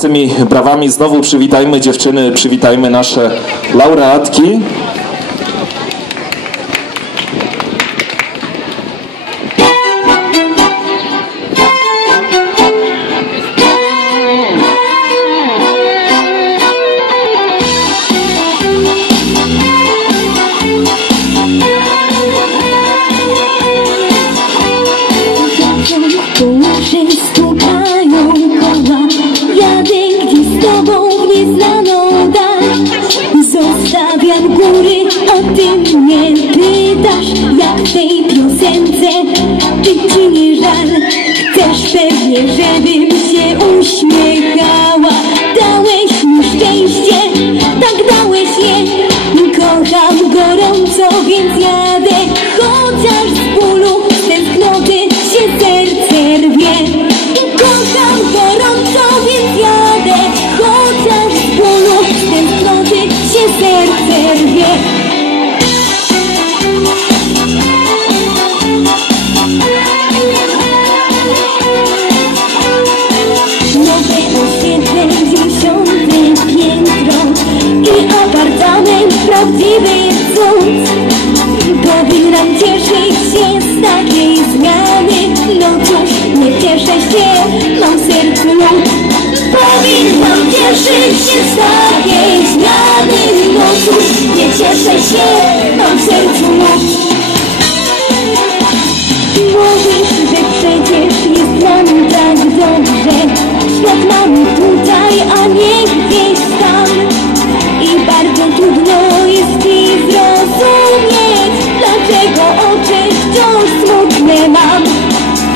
tymi brawami znowu przywitajmy dziewczyny, przywitajmy nasze laureatki. Tobą w nieznaną dal Zostawiam góry, o tym mnie pytasz Jak w tej piosence, prawdziwy cud Powinnam cieszyć się z takiej zmiany. No cóż, nie cieszę się, mam w sercu lód Powinnam cieszyć się z takiej zmiany. No cóż, nie cieszę się, mam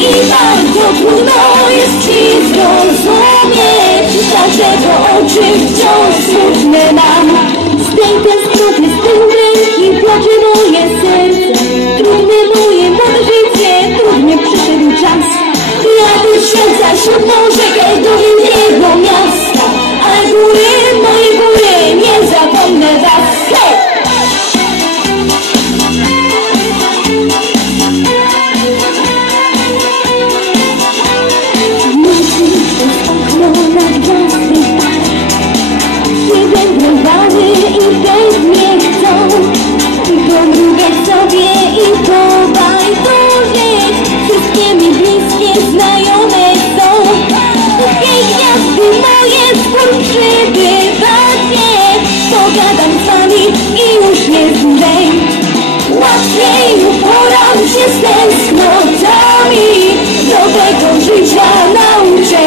I bardzo trudno jest ci zrozumieć Dlaczego oczy wciąż smutne mam. Z tej tęsknoty, z tym ręki płacze moje serce Trudne moje młode życie, trudny przyszedł czas. Jadę świat za siódmą rzekę do innego miasta. Ale góry, współprzybywacie Pogadam z wami i już nie Łatwiej uporam się z tęsknotami. Nowego życia nauczę